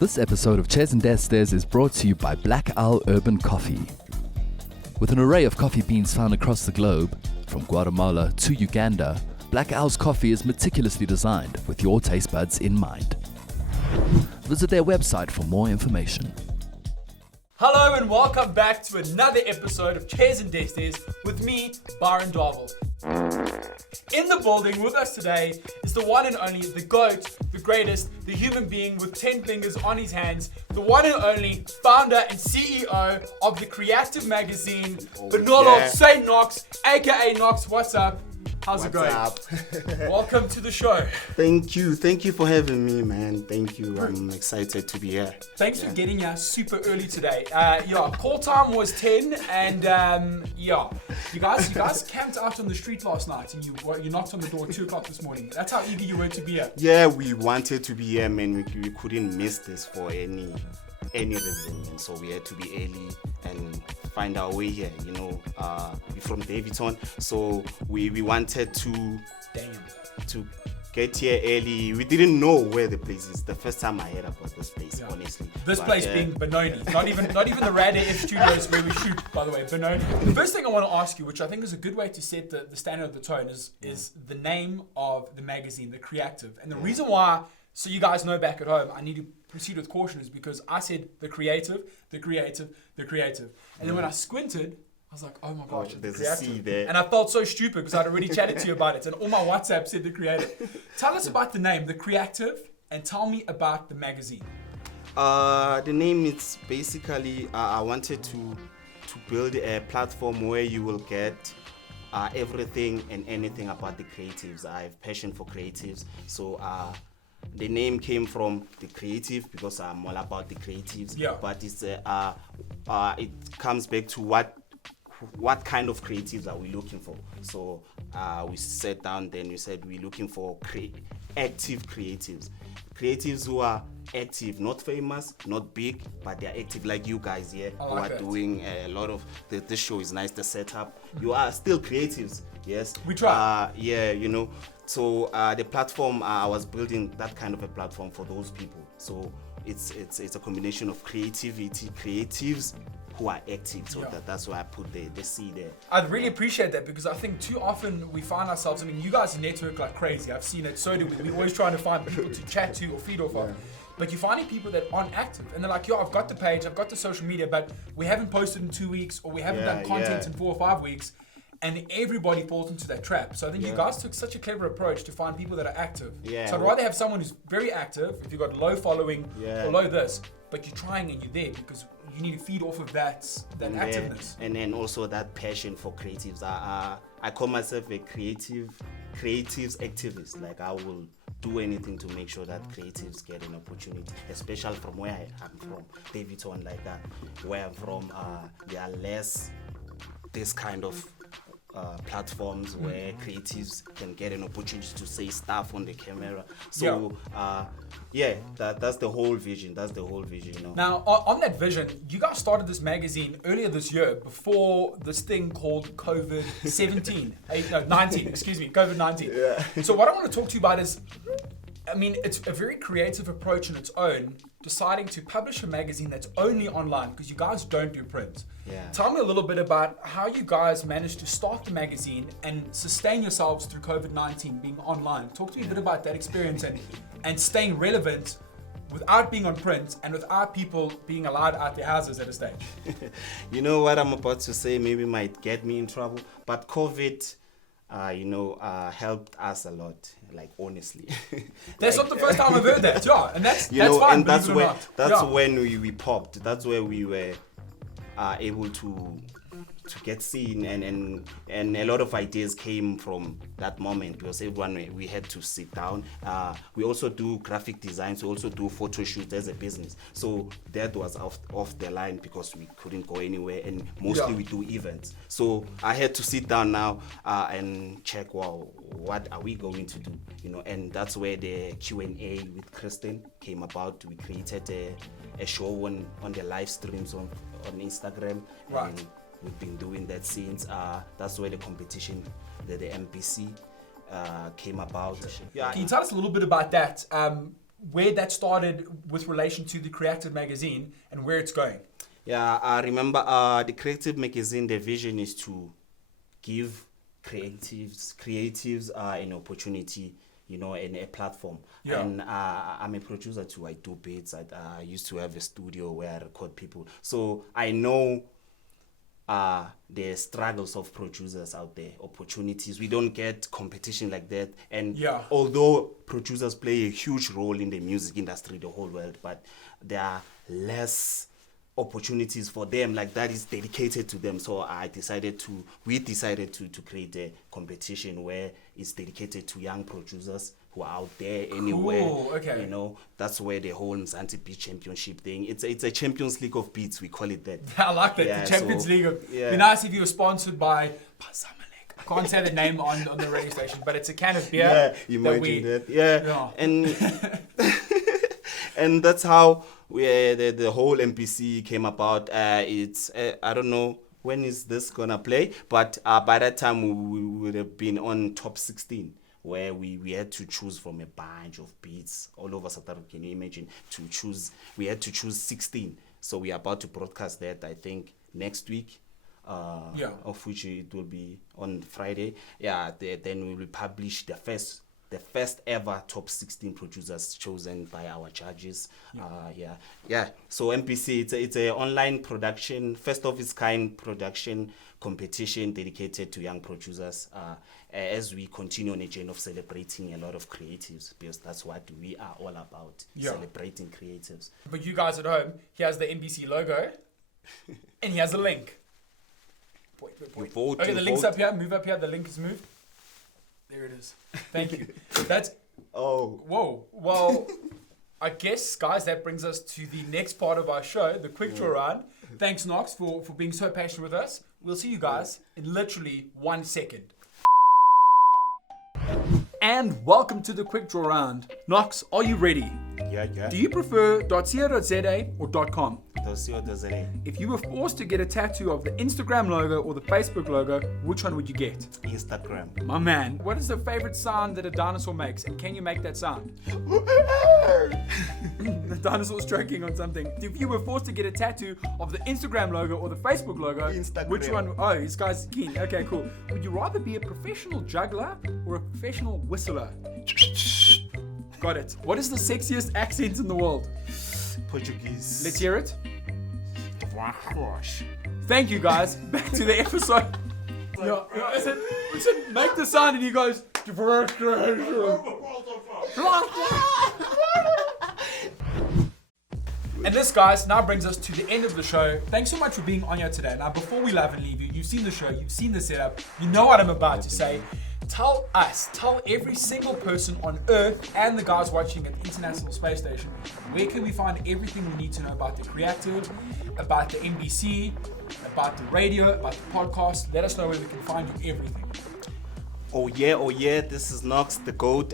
This episode of Chairs and Desks is brought to you by Black Owl Urban Coffee. With an array of coffee beans found across the globe, from Guatemala to Uganda, Black Owl's coffee is meticulously designed with your taste buds in mind. Visit their website for more information. Hello and welcome back to another episode of Chairs and Desks with me, Byron. In the building with us today is the one and only, the GOAT, the greatest, the human being with 10 fingers on his hands, the one and only founder and CEO of the CreActive Magazine, Bonolo St Knoks, aka Knoks. What's up? How's it going? What's up? Welcome to the show. Thank you for having me, man. Thank you. I'm excited to be here. Thanks for getting here super early today. Call time was 10, and you guys camped out on the street last night, and you knocked on the door at 2 o'clock this morning. That's how eager you were to be here. Yeah, we wanted to be here, man. We couldn't miss this for any reason, and so we had to be early and find our way here. We're from Davidson, so we wanted to get here early. We didn't know where the place is. The first time I heard about this place, honestly. This place being Benoni, not even the Rad F studios where we shoot, by the way, Benoni. The first thing I want to ask you, which I think is a good way to set the standard of the tone, is the name of the magazine, the CreActive. And the reason why, so you guys know back at home, I need to proceed with caution, is because I said the creative. And then when I squinted, I was like, oh my gosh, there's a C there. And I felt so stupid because I'd already chatted to you about it. And all my WhatsApp said the creative. Tell us about the name, the CreActive, and tell me about the magazine. The name is basically, I wanted to build a platform where you will get everything and anything about the creatives. I have passion for creatives. So the name came from the creative because I'm all about the creatives. Yeah. But it's it comes back to what kind of creatives are we looking for? So we sat down, then we said we're looking for active creatives. Creatives who are active, not famous, not big, but they're active like you guys here who are doing a lot of, this show is nice, the setup. You are still creatives, yes? We try. So the platform, I was building that kind of a platform for those people. So it's a combination of creatives who are active. So that's why I put the C there. I'd really appreciate that, because I think too often we find ourselves, you guys network like crazy. I've seen it, so do we. We're always trying to find people to chat to or feed off of. But you're finding people that aren't active, and they're like, I've got the page, I've got the social media, but we haven't posted in 2 weeks, or we haven't done content in 4 or 5 weeks. And everybody falls into that trap. So I think you guys took such a clever approach to find people that are active. So I'd rather have someone who's very active, if you've got low following or low this, but you're trying and you're there because you need to feed off of that activeness. And then also that passion for creatives. I call myself a creatives activist. Like, I will do anything to make sure that creatives get an opportunity, especially from where I'm from, Davidson, like that. Where I'm from, there are less this kind of platforms where creatives can get an opportunity to say stuff on the camera. So that's the whole vision. Now, on that vision, you guys started this magazine earlier this year, before this thing called COVID-19. So what I want to talk to you about is, it's a very creative approach in its own, deciding to publish a magazine that's only online, because you guys don't do print. Tell me a little bit about how you guys managed to start the magazine and sustain yourselves through COVID-19 being online. Talk to me a bit about that experience and staying relevant without being on print and without people being allowed out their houses at a stage. You know what I'm about to say maybe might get me in trouble, but COVID helped us a lot, like, honestly. That's not the first time I've heard that, and that's fine, and that's when we popped. That's where we were able to get seen, and a lot of ideas came from that moment, because everyone, we had to sit down. We also do graphic designs, we also do photo shoots as a business, so that was off the line because we couldn't go anywhere, and mostly we do events. So I had to sit down now and check, what are we going to do, and that's where the Q&A with Kristen came about. We created a show on the live streams on Instagram. And we've been doing that since. That's where the competition, the MPC came about. Can you tell us a little bit about that? where that started with relation to the CreActive Magazine and where it's going. Yeah, I remember the CreActive Magazine, the vision is to give creatives an opportunity, and a platform. Yeah. And I'm a producer too. I do beats. I used to have a studio where I record people. So I know the struggles of producers out there, opportunities. We don't get competition like that. And although producers play a huge role in the music industry, the whole world, but there are less opportunities for them like that is dedicated to them. So we decided to create a competition where it's dedicated to young producers who are out there anywhere. Cool. Okay. That's where the whole Mzansi Beat Championship thing, it's a Champions League of beats, we call it that. I like that. Yeah, the Champions League. yeah. Be nice if you were sponsored by I can't say the name on the radio station, but it's a can of beer. Yeah, imagine that. Yeah. And that's how the whole MPC came about. It's I don't know when is this gonna play, but by that time we would have been on top 16, where we had to choose from a bunch of beats all over South Africa. Can you imagine we had to choose 16. So we are about to broadcast that, I think, next week. Of which it will be on Friday. Then we will publish the first ever top 16 producers chosen by our judges. So MPC, it's a online production, first of its kind production competition dedicated to young producers. As we continue on a journey of celebrating a lot of creatives, because that's what we are all about, celebrating creatives. But you guys at home, he has the NBC logo, and he has a link. Vote, okay, the link's up here. Move up here. The link is moved. There it is. Thank you. That's... Oh. Whoa. Well, I guess, guys, that brings us to the next part of our show, the quick draw round. Thanks, Knoks, for being so patient with us. We'll see you guys in literally 1 second. And welcome to the quick draw round. Knoks, are you ready? Yeah. Do you prefer .co.za or .com? .co.za. If you were forced to get a tattoo of the Instagram logo or the Facebook logo, which one would you get? Instagram. My man, what is the favorite sound that a dinosaur makes, and can you make that sound? The dinosaur's choking on something. If you were forced to get a tattoo of the Instagram logo or the Facebook logo, Instagram. Which one? Oh, this guy's keen. Okay, cool. Would you rather be a professional juggler or a professional whistler? Got it. What is the sexiest accent in the world? Portuguese. Let's hear it. Thank you, guys. Back to the episode. I said, make the sound, and he goes. And this, guys, now brings us to the end of the show. Thanks so much for being on here today. Now, before we love and leave you, you've seen the show, you've seen the setup, you know what I'm about to say. Tell every single person on Earth and the guys watching at the International Space Station, where can we find everything we need to know about the CreActive, about the NBC, about the radio, about the podcast. Let us know where we can find you everything. Oh yeah, this is Knoks, the GOAT.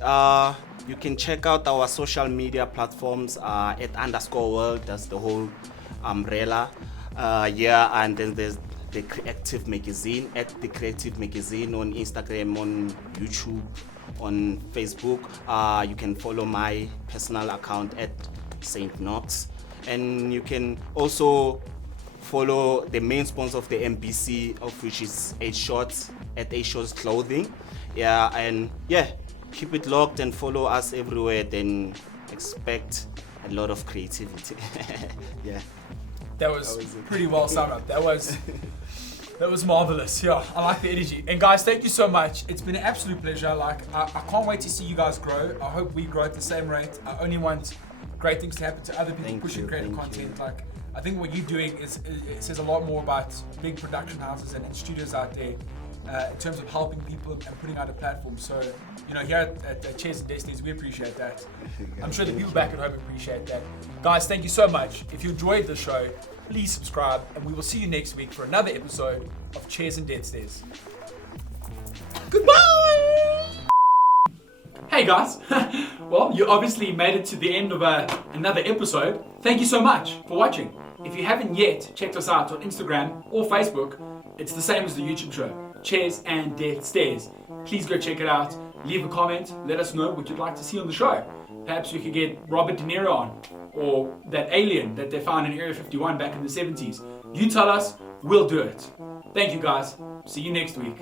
You can check out our social media platforms at _world, that's the whole umbrella. And then there's the CreActive Magazine, at the CreActive Magazine on Instagram, on YouTube, on Facebook. You can follow my personal account at St Knoks, and you can also follow the main sponsor of the MPC, of which is 8 Shots, at 8 Shots Clothing. Keep it locked and follow us everywhere, then expect a lot of creativity. That was pretty well summed up. That was marvelous. Yeah, I like the energy. And guys, thank you so much. It's been an absolute pleasure. I can't wait to see you guys grow. I hope we grow at the same rate. I only want great things to happen to other people pushing creative content. I think what you're doing it says a lot more about big production houses and studios out there in terms of helping people and putting out a platform. So, here at Chairs and Destinies, we appreciate that. I'm sure the people back at home appreciate that. Guys, thank you so much. If you enjoyed the show, please subscribe, and we will see you next week for another episode of Chairs and Destinies. Goodbye! Hey guys, well, you obviously made it to the end of another episode. Thank you so much for watching. If you haven't yet checked us out on Instagram or Facebook, it's the same as the YouTube show, Chairs and Death Stairs. Please go check it out. leave a comment, let us know what you'd like to see on the show. Perhaps we could get Robert De Niro on, or that alien that they found in Area 51 back in the 70s. You tell us, we'll do it. Thank you guys. See you next week.